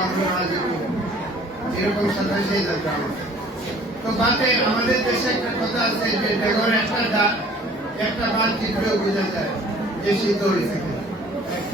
গ্রাম হলো হাজিপুর, এরকম 87 গ্রাম আছে। তো বাদে আমাদের দেশে একটা কথা আছে যে ডেগর একটা বাঁধ টিপলেও বোঝা যায় যে শীত হয়েছে।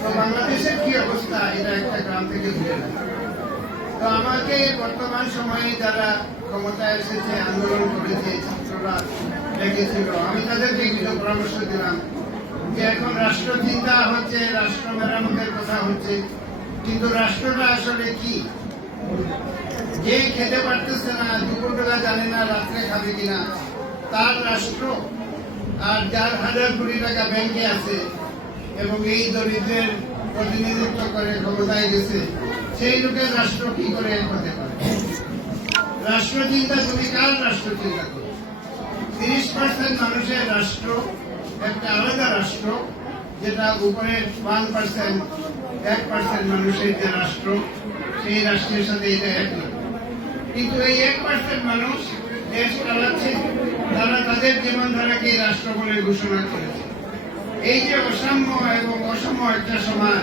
তো বাংলাদেশের কি অবস্থা, এটা একটা গ্রাম থেকে বুঝে না। তো আমাকে বর্তমান সময়ে যারা ক্ষমতায় এসেছে, আন্দোলন করেছে, ছাত্ররা ডেকেছিল, আমি তাদেরকে কিছু পরামর্শ দিলাম যে এখন রাষ্ট্র চিন্তা হচ্ছে, রাষ্ট্র মেরামতের কথা হচ্ছে, কিন্তু রাষ্ট্রটা আসলে কি? যে খেতে পারতেছে না, দুপুরবেলা জানে না রাত্রে খাবে কিনা, তার রাষ্ট্র? আর যার 1000 কোটি টাকা ব্যাংকে আছে এবং এই দরিদ্রের প্রতিনিধিত্ব করে ক্ষমতায় গেছে, সেই লোকের রাষ্ট্র কি করে হতে পারে? রাষ্ট্র চিন্তা তুমি কার রাষ্ট্র চিন্তা করো? 30% মানুষের রাষ্ট্র একটা আলাদা রাষ্ট্র, যেটা উপরে 1% মানুষের যে রাষ্ট্র, সেই রাষ্ট্রের সাথে এটা এক না। কিন্তু এই 1% মানুষ দেশ চালাচ্ছে, তারা তাদের জীবনধারাকে রাষ্ট্র বলে ঘোষণা করেছে। এই যে অসাম্য এবং অসম একটা সমাজ,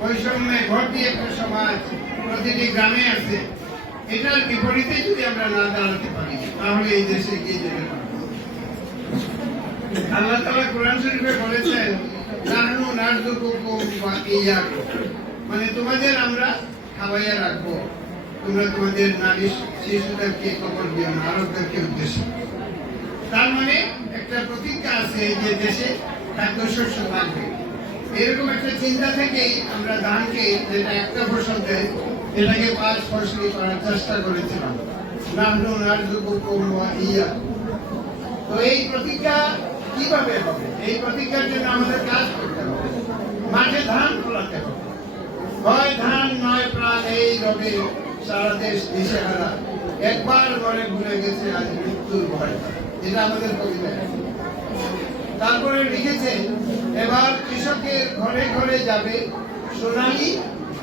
বৈষম্যে ভর্তি একটা সমাজ প্রতিটি গ্রামে আছে, এটার বিপরীতে যদি আমরা না দাঁড়াতে পারি, তাহলে এই দেশে এগিয়ে যেতে পারবো। আল্লাহ তাআলা কোরআন শরীফে বলেছেন, নাহনু নারযুকুকুম ওয়া ইয়্যাকুম, মানে তোমাদের আমরা খাওয়াইয়া রাখবো, তোমরা তোমাদের নারী শিশুদেরকে কবর দিও না, আরবদেরকে উদ্দেশ্যে। তার মানে একটা প্রতিজ্ঞা আছে যে দেশে খাদ্যশস্য থাকবে। এরকম একটা চিন্তা থেকেই আমরা ধানকে, যেটা একটা ফসল দেয়, এটাকে 5 ফসলি করার চেষ্টা করেছিলাম। নাহনু নারযুকুকুম ওয়া ইয়্যাকুম। তো এই প্রতিজ্ঞা কিভাবে হবে? এই প্রতিজ্ঞার জন্য আমাদের কাজ করতে হবে, মাঠে ধান ফলাতে হবে। হয় ধান নয় প্রাণ, এই রবে সারা দেশ দিশেহারা, একবার ঘরে ভুলে গেছে আজ মৃত্যুর ভয়। এটা আমাদের কবিতা। তারপরে লিখেছে, এবার কৃষকের ঘরে ঘরে যাবে সোনালী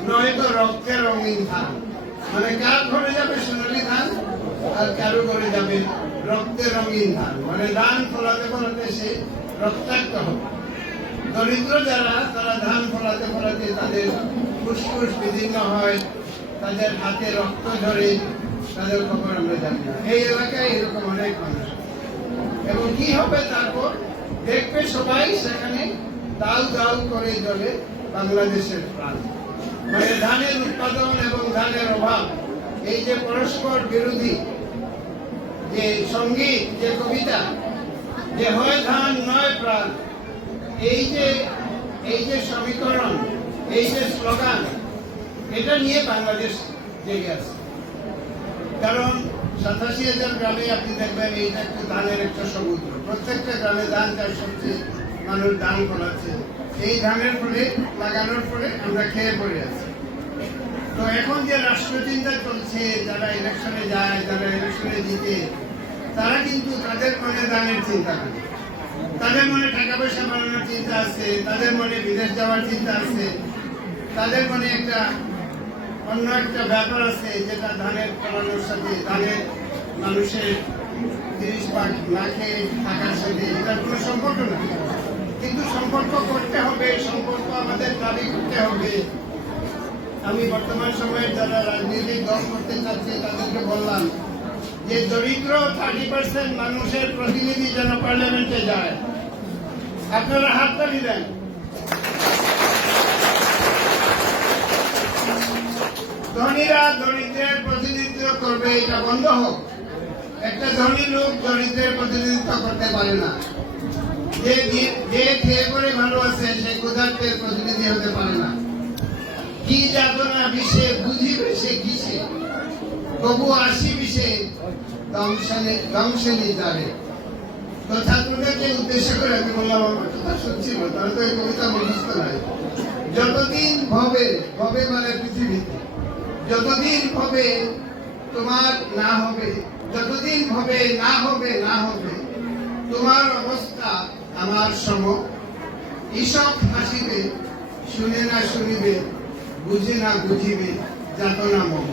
নয়তো রক্তের রঙিন ধান। মানে কার ঘরে যাবে সোনালী ধান, আর কারো ঘরে যাবে রক্তের রঙিন ধান। মানে ধান ফলাতে ফলাতে সে রক্তাক্ত হবে। দরিদ্র যারা, তারা ধান ফলাতে ফলাতে তাদের ফুসফুস বিদীর্ণ হয়, তাদের হাতে রক্ত ঝরে, তাদের খবর আমরা জানি না। এই এলাকায় এরকম অনেক মানুষ। এবং কি হবে তারপর? দেখবে সবাই সেখানে দাউ দাউ করে জ্বলে বাংলাদেশের প্রাণ। মানে ধানের উৎপাদন এবং ধানের অভাব, এই যে পরস্পর বিরোধী যে সঙ্গীত, যে কবিতা, যে হয় ধান নয় প্রাণ, এই যে সমীকরণ, এই যে স্লোগান, এটা নিয়ে বাংলাদেশ জেগে আছে। কারণ 87,000 গ্রামে আপনি দেখবেন এইটা একটু ধানের একটা সমুদ্র। প্রত্যেকটা গ্রামে ধান চাষ হচ্ছে, মানুষ ধান ফলাচ্ছে। এই ধানের ফলে, লাগানোর ফলে আমরা খেয়ে পড়ে আছি। তো এখন যে রাষ্ট্রচিন্তা চলছে, যারা ইলেকশনে যায়, যারা ইলেকশনে জিতে, তারা কিন্তু তাদের মনে ধানের চিন্তা করে, তাদের মনে টাকা পয়সা বানানোর চিন্তা আছে, তাদের মনে বিদেশ যাওয়ার চিন্তা আছে, তাদের মনে একটা অন্য একটা ব্যাপার আছে, যেটা ধানের ফলানোর সাথে, ধানের মানুষের 30 ভাগ না খেয়ে থাকার সাথে এটার কোনো সম্পর্ক না। কিন্তু সম্পর্ক করতে হবে, সম্পর্ক আমাদের দাবি করতে হবে। আমি বর্তমান সময়ে যারা রাজনৈতিক দল করতে চাচ্ছে, তাদেরকে বললাম যে দরিদ্র 30% মানুষের প্রতিনিধি যেন পার্লামেন্টে যায়। আপনারা হাততালি দেন। ধনীরা দরিদ্রের প্রতিনিধিত্ব করবে, এটা বন্ধ হোক। একটা ধনী লোক দরিদ্রের প্রতিনিধিত্ব করতে পারে না। যে খেয়ে করে ভালো আছে, সে ক্ষুধার্তের প্রতিনিধি হতে পারে না। কি যাতনা বিষে বুঝিবে সে কিসে, তবু আসি বিষে দংশনে যাবে। তো ছাত্রদেরকে উদ্দেশ্য করে আমি বললাম, আমার কথা শুনছিল, তারা তো এই কবিতা মুখস্থ নাই। যতদিন ভবে, ভবে মানে পৃথিবীতে, যতদিন ভবে তোমার না হবে, যতদিন ভবে না হবে, না হবে তোমার অবস্থা আমার সম। ঈষৎ হাসিবে, শুনে না শুনিবে, বুঝে না বুঝিবে, যাতনা মম।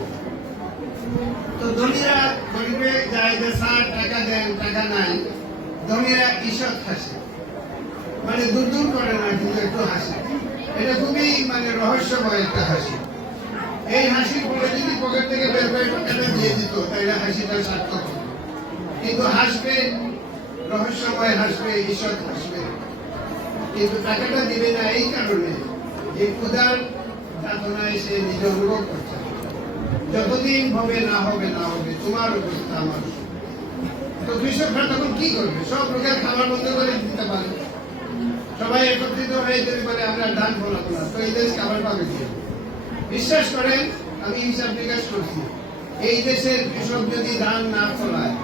তো ধনীরা গরিবে যায় যে স্যার টাকা দেন, টাকা নাই, ধনীরা ঈষৎ হাসে, মানে দূর দূর করে না, কিন্তু একটু হাসে। এটা খুবই মানে রহস্যময় একটা হাসি। এই হাসি পরে যদি পকেট থেকে বের করে টাকাটা দিয়ে দিত তাহলে হাসিটা সার্থক হতো। কিন্তু হাসবে, রহস্যময় হাসবে, ঈশ্বর হাসবে, কিন্তু টাকাটা দিবে না এই কারণে যে ক্ষুধার যাতনায় সে নিজে অনুভব করছে যতদিন হবে না হবে না হবে তোমার অবস্থা আমার। তো কৃষকরা তখন কি করবে? সব লোকের খাবার বন্ধ করে দিতে পারে, সবাই একত্রিত হয়ে যদি বলে আমরা ধান ফলাবো না, তো এই দেশ খাবার পাবে কি? বিশ্বাস করেন, আমি হিসাব নিকাশ করছি, এই দেশের কৃষক যদি ধান না ফলায়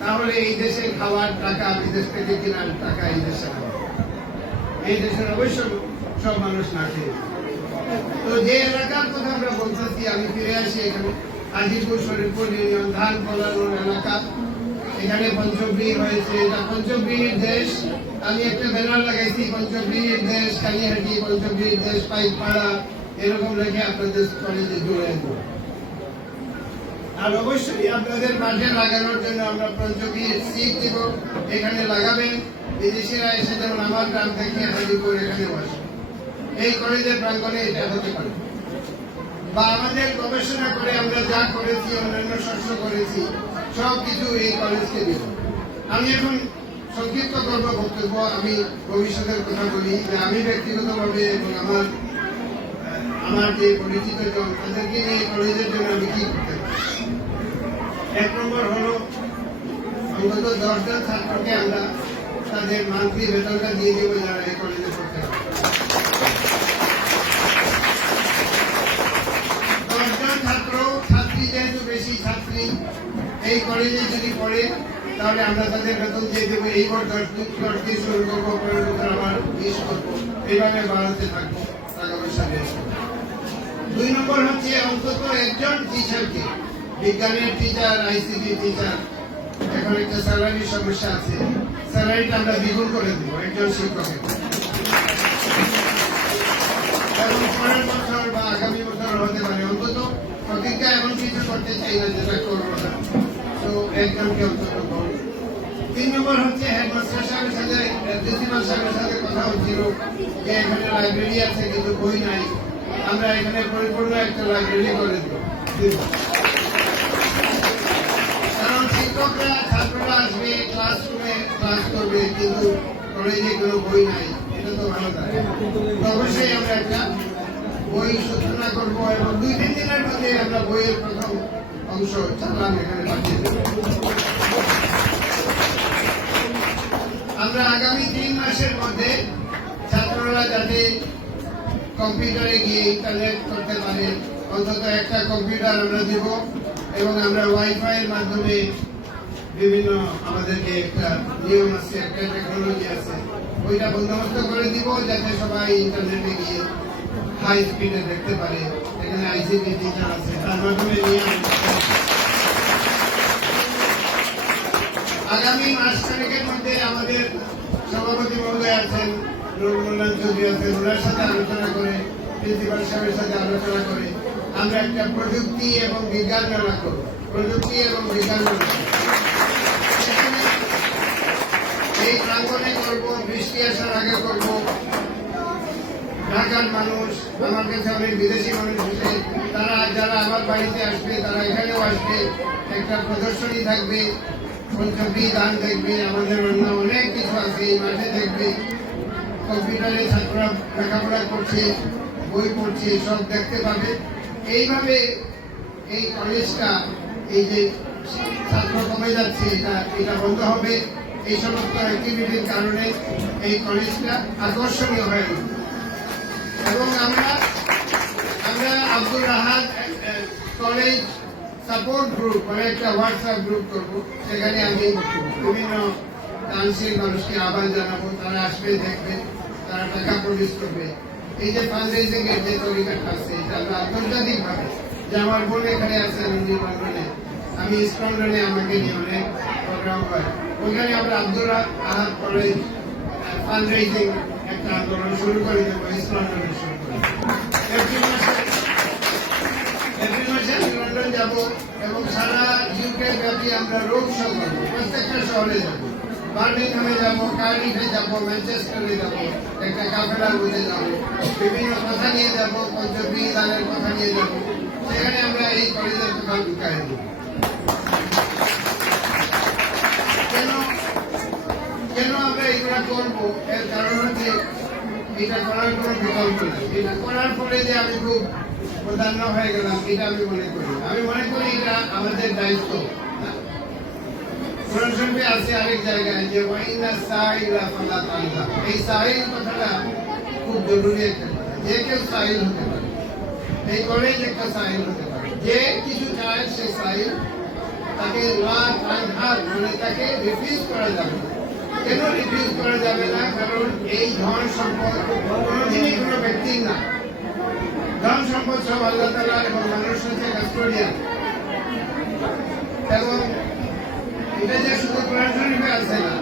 তাহলে এই দেশে খাওয়ার টাকা, বিদেশ থেকে কেনার টাকা এই দেশে হবে। এই দেশের অবশ্য সব মানুষ না খেয়ে। তো যে এলাকার কথা আমরা বলতেছি, আমি ফিরে আসি এখানে হাজিপুর শরীফপুর ইউনিয়ন, ধান ফলানোর এলাকা। এখানে পঞ্চব্রীর হয়েছে, এটা পঞ্চব্রীর দেশ। আমি একটা ব্যানার লাগাইছি, পঞ্চব্রীর দেশ কালিহাটি, পঞ্চব্রীর দেশ পাইকপাড়া, এরকম রেখে আপনাদের কলেজে জুড়ে দেব। আর অবশ্যই আপনাদের মাঠে লাগানোর জন্য আমরা পঞ্চব্রীর সিট দিব, এখানে লাগাবেন। বিদেশিরা এসে যেমন আমার গ্রাম থেকে হাজিপুর এখানে বসে, এই কলেজের প্রাঙ্গণে এটা হতে পারে। বা আমাদের গবেষণা করে আমরা যা করেছি, অন্যান্য শস্য করেছি, সবকিছু এই কলেজকে দিব। আমি এখন সংক্ষিপ্ত করব বক্তব্য। আমি ভবিষ্যতের কথা বলি যে আমি ব্যক্তিগতভাবে এবং আমার যে পরিচিত জন তাদেরকে নিয়ে কলেজের জন্য আমি কি করতে পারি। 1 নম্বর হলো অন্তত 10 জন ছাত্রকে আমরা তাদের মান্থলি বেতনটা দিয়ে দেবো যারা এই কলেজে পড়তে হবে। 10 জন ছাত্র ছাত্রী, যেহেতু বেশি ছাত্রী এই কলেজে যদি পড়ে তাহলে আমরা তাদের বেতন দিয়ে দেবো। এইবার 10 দিয়ে শুরু করবো, পরের বছর আবার 20 করবো, এইভাবে বাড়াতে থাকবো, টাকা পয়সা বেশ। 2 নম্বর হচ্ছে অন্তত একজন টিচারকে, বিজ্ঞানের টিচার, আইসিটি টিচার, এখন একটা স্যালারির সমস্যা আছে, স্যালারিটা আমরা দ্বিগুণ করে দেবো একজন শিক্ষকের। এবং পরের বছর বা আগামী বছর হতে পারে, অন্তত প্রতিজ্ঞা এমন কিছু করতে চাই না যেটা করবো না, তো একজনকে অন্তত করবো। 3 নম্বর হচ্ছে হেডমাস্টার সাহেবের সাথে, প্রিন্সিপাল সাহেবের সাথে কথা হচ্ছিল যে এখানে লাইব্রেরি আছে কিন্তু বই নাই, আমরা এখানে পরিপূর্ণ একটা লাইব্রেরি করে দেব। কারণ শিক্ষকরা, ছাত্ররা আসবে, ক্লাসরুমে ক্লাস করবে, কিন্তু কলেজে কোনো বই নাই, এটা তো ভালো থাকে। অবশ্যই আমরা একটা বই সূচনা করবো এবং 2-3 দিনের মধ্যে আমরা বইয়ের প্রথম অংশ চালান এখানে পাঠিয়ে দেব। আমরা আগামী 3 মাসের মধ্যে ছাত্ররা যাতে কম্পিউটারে গিয়ে ইন্টারনেট করতে পারে, অন্তত একটা কম্পিউটার আমরা দিব এবং আমরা ওয়াইফাই এর মাধ্যমে বিভিন্ন আমাদেরকে একটা নিয়ম আছে, একটা টেকনোলজি আছে, ওইটা বন্দোবস্ত করে দিব যাতে সবাই ইন্টারনেটে গিয়ে হাই স্পিডে দেখতে পারে। এখানে আইসিটি টিচার আছে, তার মাধ্যমে নিয়ে আগামী মাসখানেকের মধ্যে আমাদের সভাপতি মহোদয় আছেন, নুরুল চৌধুরী আছেন, ওনার সাথে আলোচনা করে, প্রিন্সিপাল সাহেবের সাথে আলোচনা করে আমরা একটা প্রযুক্তি এবং বিজ্ঞান মেলা করব। প্রযুক্তি এবং বিজ্ঞান মেলা এই প্রাঙ্গণে করব, বৃষ্টি আসার আগে করব। ঢাকার মানুষ, আমার কাছে অনেক বিদেশি মানুষ এসে, তারা যারা আমার বাড়িতে আসবে তারা এখানেও আসবে, একটা প্রদর্শনী থাকবে, পঞ্চব্রী গান দেখবে, আমাদের অন্য অনেক কিছু আছে এই মাঠে দেখবে। কম্পিউটারে ছাত্ররা লেখাপড়া করছে, বই পড়ছে, সব দেখতে পাবে। এইভাবে এই কলেজটা, এই যে ছাত্র কমে যাচ্ছে, এটা বন্ধ হবে। এই সমস্ত অ্যাক্টিভিটির কারণে এই কলেজটা আকর্ষণীয় হয়ে উঠবে। এবং আমরা Abdul Rahat college support group, মানে একটা হোয়াটসঅ্যাপ গ্রুপ করবো, সেখানে আমি বিভিন্ন দানশীল মানুষকে আহ্বান জানাবো, তারা আসবে, দেখবে, তারা টাকা প্রডিউস করবে। এই যে ফান্ড রেজিং এর যে তরিকাটা আছে, এটা আমরা আন্তর্জাতিক ভাবে, যে আমার বোন এখানে আছে লন্ডনে, আমি স্কটল্যান্ডে আমাকে নিয়ে অনেক প্রোগ্রাম হয়, ওইখানে আমরা Abdul Rahat college fund raising একটা আন্দোলন শুরু করে দেবো, স্কটল্যান্ডে শুরু করে এপ্রিল মাসে আমি লন্ডন যাব এবং সারা ইউকে ব্যাপী আমরা রোড শো করবো, প্রত্যেকটা শহরে যাবো, বার্মিংহামে যাবো, কার্ডিফে যাবো, ম্যানচেস্টারে যাবো, একটা কাফেলার মধ্যে যাবো, বিভিন্ন কথা নিয়ে যাবো, পঞ্চব্রী গানের কথা নিয়ে যাবো, এই কলেজের কথা ঢুকাই দিই। কেন আমরা এগুলা করবো? এর কারণ হচ্ছে এটা করার কোনো বিকল্প নাই। এটা করার পরে যে আমি খুব প্রাধান্য হয়ে গেলাম এটা আমি মনে করি। আমি মনে করি এটা আমাদের দায়িত্ব। কোরআন শরীফে আছে আরেক জায়গায় যে ওয়াইনা সাইলা ফালা তাল্লা। এই সাইল কথাটা খুব জরুরি একটা কথা। যে কেউ সাইল হতে পারে, এই কলেজ একটা সাইল হতে পারে। যে কিছু চায় সে সাইল, তাকে লাখ আঘাত মানে তাকে রিফিউজ করা যাবে না। কেন রিফিউজ করা যাবে না? কারণ এই ধন সম্পদ কোনোদিনই কোনো ব্যক্তির না। ধন সম্পদ সব আল্লাহ তাআলা এবং মানুষ হচ্ছে কাস্টোডিয়ান। এবং এটা যে শুধু কোরআন শরীফে আছে না,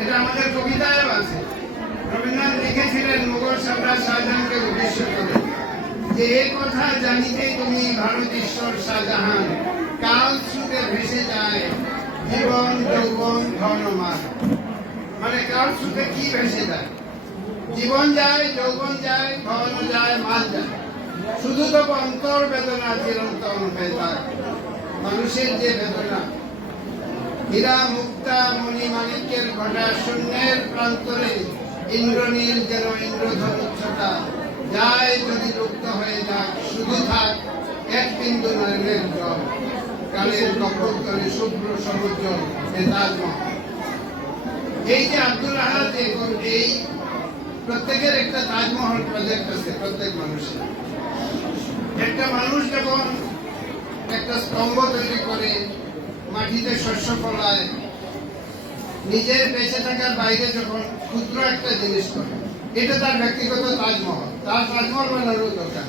এটা আমাদের কবিতায়ও আছে। রবীন্দ্রনাথ লিখেছিলেন মুঘল সম্রাট শাহজাহানকে উদ্দেশ্য করে যে এ কথা জানিতে তুমি ভারত ঈশ্বর শাহজাহান, কাল স্রোতে ভেসে যায় জীবন যৌবন ধন মান। মানে কাল স্রোতে কি ভেসে যায়? জীবন যায়, যৌবন যায়, ধন যায়, মাল যায়। শুধু তো অন্তর বেদনা চিরন্তন হয়ে থাকে। মানুষের যে বেদনা, হীরা মুক্তা মণি মাণিক্যের ঘটা শূন্যের প্রান্তরে ইন্দ্রনীল যেন ইন্দ্রধনুচ্ছটা যায় যদি লুপ্ত হয়ে যাক, শুধু থাক এক বিন্দু নয়নের জল, কালের কপোত্তরে শুভ্র সমুদ্র এ তাজমহল। এই যে আব্দুল আহাদ, এই প্রত্যেকের একটা তাজমহল প্রজেক্ট আছে। প্রত্যেক মানুষের একটা মানুষ যখন একটা স্তম্ভ তৈরি করে মাটিতে শস্য ফলায়, নিজের বেঁচে থাকার বাইরে যখন ক্ষুদ্র একটা জিনিস করে, এটা তার ব্যক্তিগত তাজমহল। তার তাজমহল বানানোর দরকার।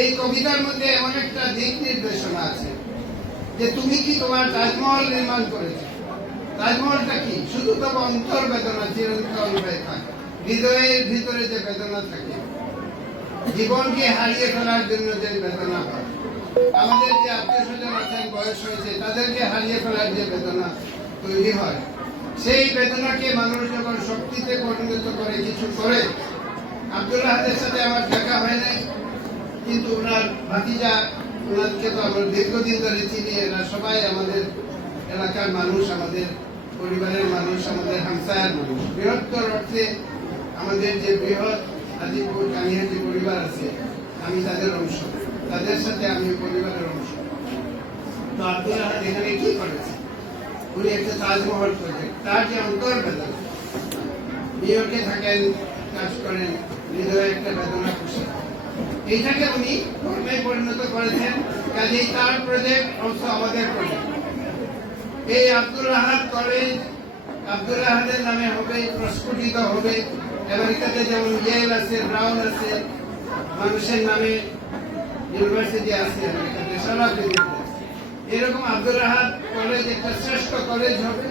এই কবিতার মধ্যে এমন একটা দিক নির্দেশনা আছে যে তুমি কি তোমার তাজমহল নির্মাণ করেছ? তাজমহলটা কি? শুধু তবে অন্তর বেদনা চিরন্তন হয়ে থাকে। হৃদয়ের ভিতরে যে বেদনা থাকে, জীবনকে হারিয়ে ফেলার জন্য যে বেদনা হয়, আমাদের যে আত্মীয় স্বজন আছেন বয়স হয়েছে তাদেরকে হারিয়ে ফেলার যে বেদনা তৈরি হয়, সেই বেদনাকে মানুষ যখন শক্তিতে পরিণত করে কিছু করে। আব্দুল আহাদের সাথে আমার দেখা হয় নাই, কিন্তু ওনার ভাতিজা, ওনাকে তো আমরা দীর্ঘদিন ধরে চিনি। এরা সবাই আমাদের এলাকার মানুষ, আমাদের পরিবারের মানুষ, আমাদের হামসায়ার মানুষ। বৃহত্তর অর্থে আমাদের যে বৃহৎ আজিমপুর কানিহাজি পরিবার আছে, আমি তাদের অংশ, তাদের সাথে আমি পরিবারের অংশ। তো আব্দুল আহাদ এখানে কি করেছে? উনি একটা তাজমহল প্রজেক্ট, তার যে অন্তর বেদনা, নিউ ইয়র্কে থাকেন, কাজ করেন, হৃদয়ে একটা বেদনা খুশি, এইটাকে উনি কর্মে পরিণত করেছেন। কাজেই তার প্রজেক্ট অংশ আমাদের প্রজেক্ট। এই আব্দুল আহাদ কলেজ আব্দুল আহাদের নামে হবে, প্রস্ফুটিত হবে। আমেরিকাতে যেমন ইয়েল আছে, ব্রাউন আছে, মানুষের নামে ইউনিভার্সিটি আছে আমেরিকাতে, সারা পৃথিবীতে। এরকম আব্দুল আহাদ কলেজ একটা শ্রেষ্ঠ কলেজ হবে।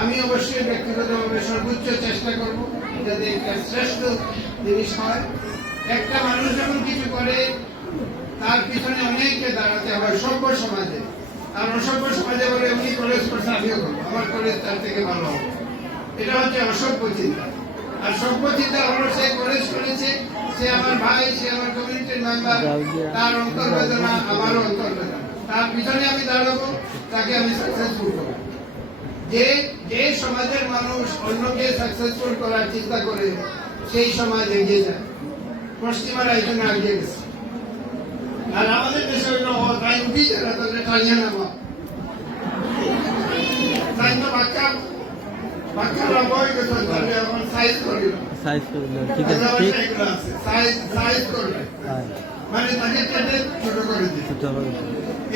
আমি অবশ্যই ব্যক্তিগতভাবে সর্বোচ্চ চেষ্টা করব যাতে একটা শ্রেষ্ঠ জিনিস হয়। একটা মানুষ যখন কিছু করে তার পিছনে অনেককে দাঁড়াতে হয় সভ্য সমাজে। আর অসভ্য সমাজে বলে উনি কলেজ করছে আমিও করবো, আমার কলেজ তার থেকে ভালো হবে। এটা হচ্ছে অসভ্য চিন্তা। আর সভ্য চিন্তা হলো সে কলেজ করেছে, সে আমার ভাই, সে আমার কমিউনিটির মেম্বার, তার অন্তর্বেদনা আমারও অন্তর্বেদনা। তার পিছনে আমি দাঁড়াবো, তাকে আমি সাকসেসফুল করবো। যে সমাজের মানুষ অন্যকে সাকসেসফুল করার চিন্তা করে, সেই সমাজ এগিয়ে যায়। পশ্চিমারা এই জন্য এগিয়ে গেছে। আর আমাদের দেশে হইল তাই উঠি যারা তাদের টানিয়ে নেওয়া, তাই তো বাক্যারা বই গেছে, এখন সাইজ করিল, সাইজ করবে, মানে তাকে কেটে ছোট করে দিচ্ছে।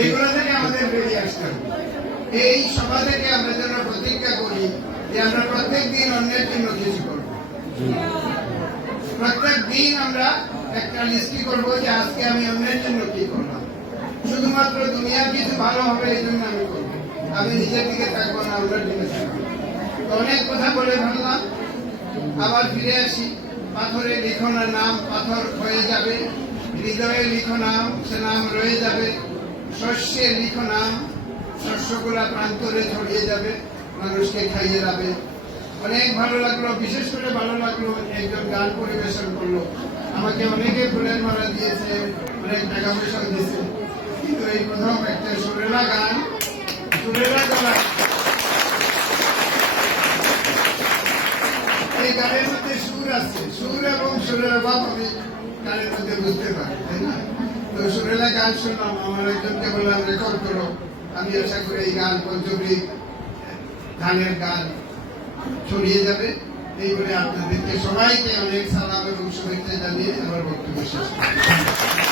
এইগুলো থেকে আমাদের বেরিয়ে আসতে হবে। এই সভা থেকে আমরা যেন প্রতিজ্ঞা করি যে আমরা প্রত্যেক দিন অন্যের জন্য কিছু করব। প্রত্যেক দিন আমরা একটা লিস্টি করবো যে আজকে আমি অন্যের জন্য কি করলাম। শুধুমাত্র দুনিয়ার কিছু ভালো হবে এই জন্য আমি করবো, আমি নিজের দিকে থাকবো না, অন্যের দিকে থাকবো। অনেক কথা বলে ভাবলাম, আবার ফিরে আসি। পাথরে লিখো না নাম, পাথর হয়ে যাবে। হৃদয়ে লিখো নাম, সে নাম রয়ে যাবে। শস্যে লিখো নাম, শস্যগুলা প্রান্তরে ছড়িয়ে যাবে, মানুষকে খাইয়ে যাবে। অনেক ভালো লাগলো, বিশেষ করে ভালো লাগলো একজন গান পরিবেশন করলো। আমাকে অনেকে ফুলের মালা দিয়েছে, অনেক টাকা পয়সা দিয়েছে, কিন্তু প্রথম একটা সুরেলা গান, সুরেলা গলা। এই গানের মধ্যে সুর আছে, সুর এবং সুরের অভাব আমি গানের মধ্যে বুঝতে পারি, তাই না? তো সুরেলা গান শুনলাম, আমার একজনকে বললাম রেকর্ড করো। আমি আশা করি এই গান পঞ্চমী ধানের গান ছড়িয়ে যাবে। এই বলে আপনাদেরকে সবাইকে অনেক সালাম এবং শুভেচ্ছা জানিয়ে আমার বক্তব্য শেষ করছি।